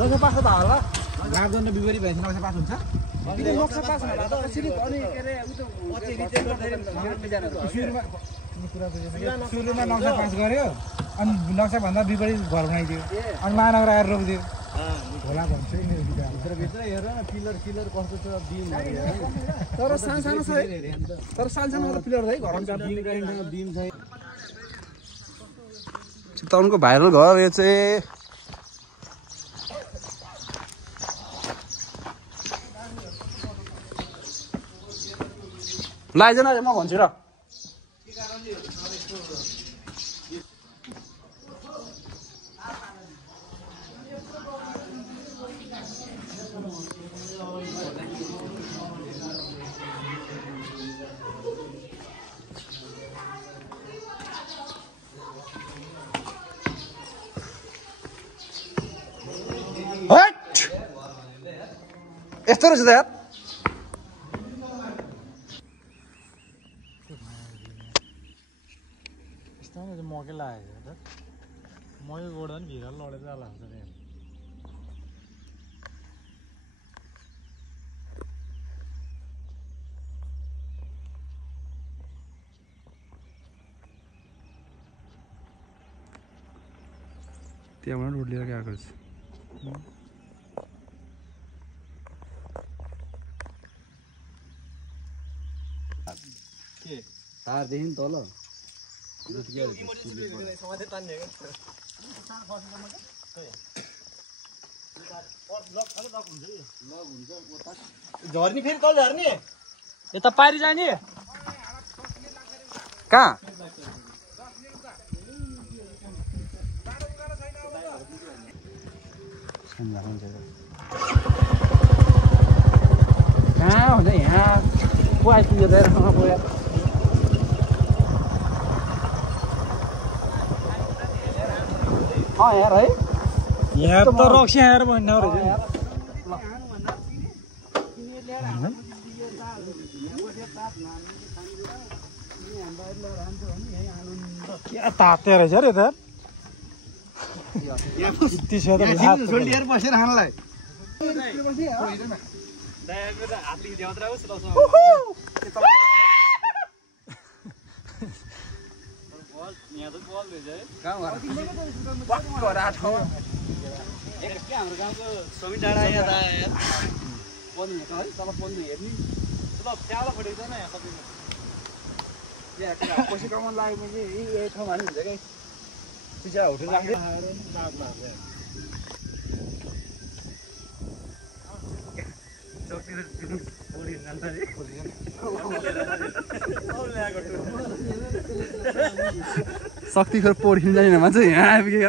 नक्सा पास त होला मापदण्ड विपरीत भएपछि नक्सा पास हुन्छ नक्सा पास होला त कसरी अनि के अरे सुरुमा नक्सा पास गर्यो अनि नक्सा भन्दा विपरीत घर बनाइदियो अनि महानगर आएर रोकिदियो होला भन्छ मेरो भित्र हेर न पिलर कस्तो छ बिम तर सानो छ तर सानो पिलर है घरमा बिम छ चितवनको भाइरल घर यो चाहिँ लाइजन म भन्छु र यस्तो रहेछ त यार मकै लागेको मकै गोड्दा पनि भिर लडेर जाला हुन्छ नि त्यहाँबाट रोड लिएर गएको रहेछ तारदेखि तल झर्नी फेरि कहिले झर्ने यता पारी जाने कहाँ कहाँ हुन्छ यहाँ को आइपुग्यो त गयो यार है यहाँ त रक्सी आएर भन्नु रहेछ क्या ताते रहेछ रे त यति छ त सोल्डिएर बसेर खानलाई हाम्रो गाउँको समी डाँडा यहाँ यार पन्ध्र है तल पन्ध्र हेर्ने त्यहाँबाट फटेको छ न यहाँ सबैमा पैसा कमाउनु लाग्यो भने यही ठाउँमा हाल्नु हुन्छ कि पिछा होटल राख्दै शक्तिखोर पोडिन जाने मान्छे यहाँ आइपुग्यो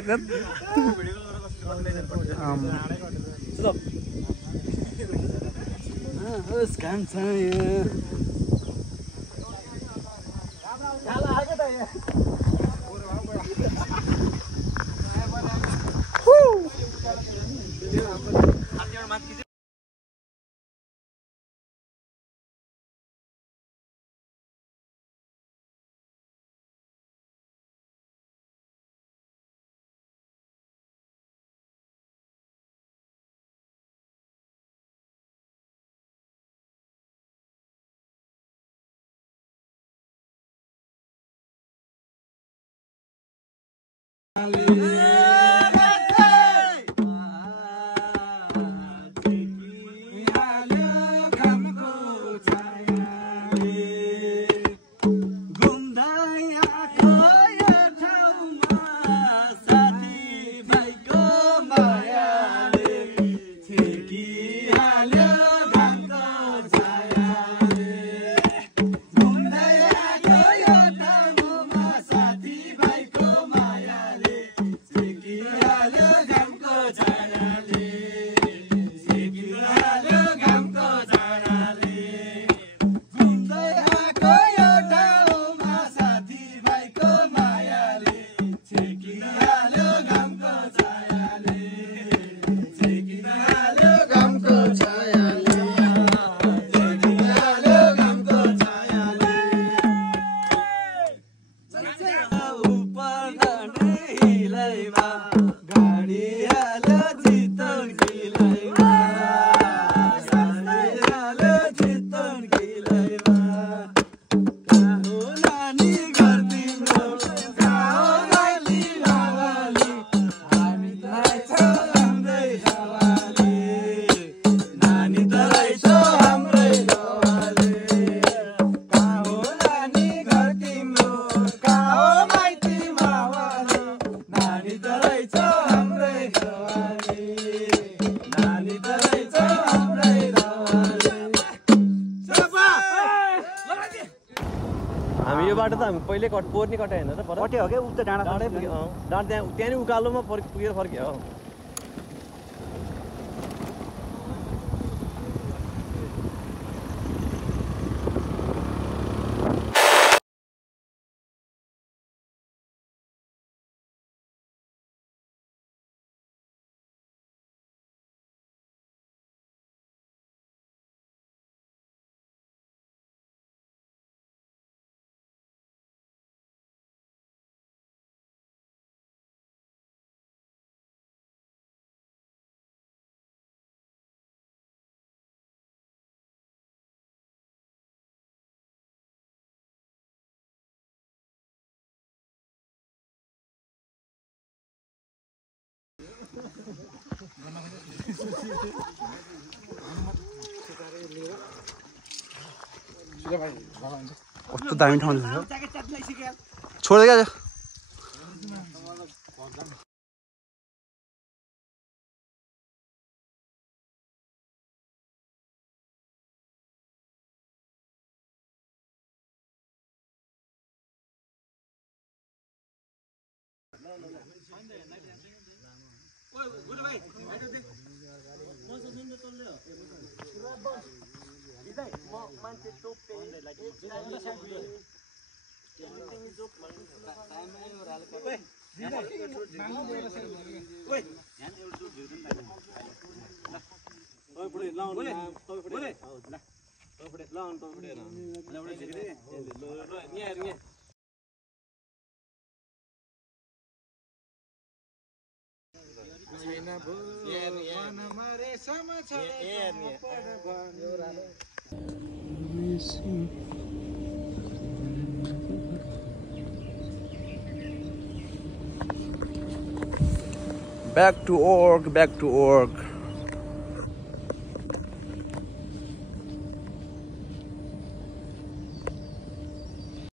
किलैमा गाडी हाल्यो चितवन किलैमा गाडी हाल्यो चितवन किलैमा काहो नानी घर तिम्रो काहो गाली बाबाली हामी त रहेछौँ हाम्रै सवाली नानी त रहेछौँ हाम्रै सवाली काहो नानी घर तिम्रो काहो माइती मावाली नानी त रहेछौँ हाम्रै सवाली नानी त रहेछौँ हाम्रै सवाली हामी यो बाटो त हामी पहिले पोर्ने कटाइ होइन र पर कटे हो क्या उता डाँडा डाँडै पुग्यो डाँडा त्यहाँ नि उकालोमा पुगेर फर्क्यो हो कस्तो दामी ठाउँ छ छोड्दै क्या Back to work, back to work.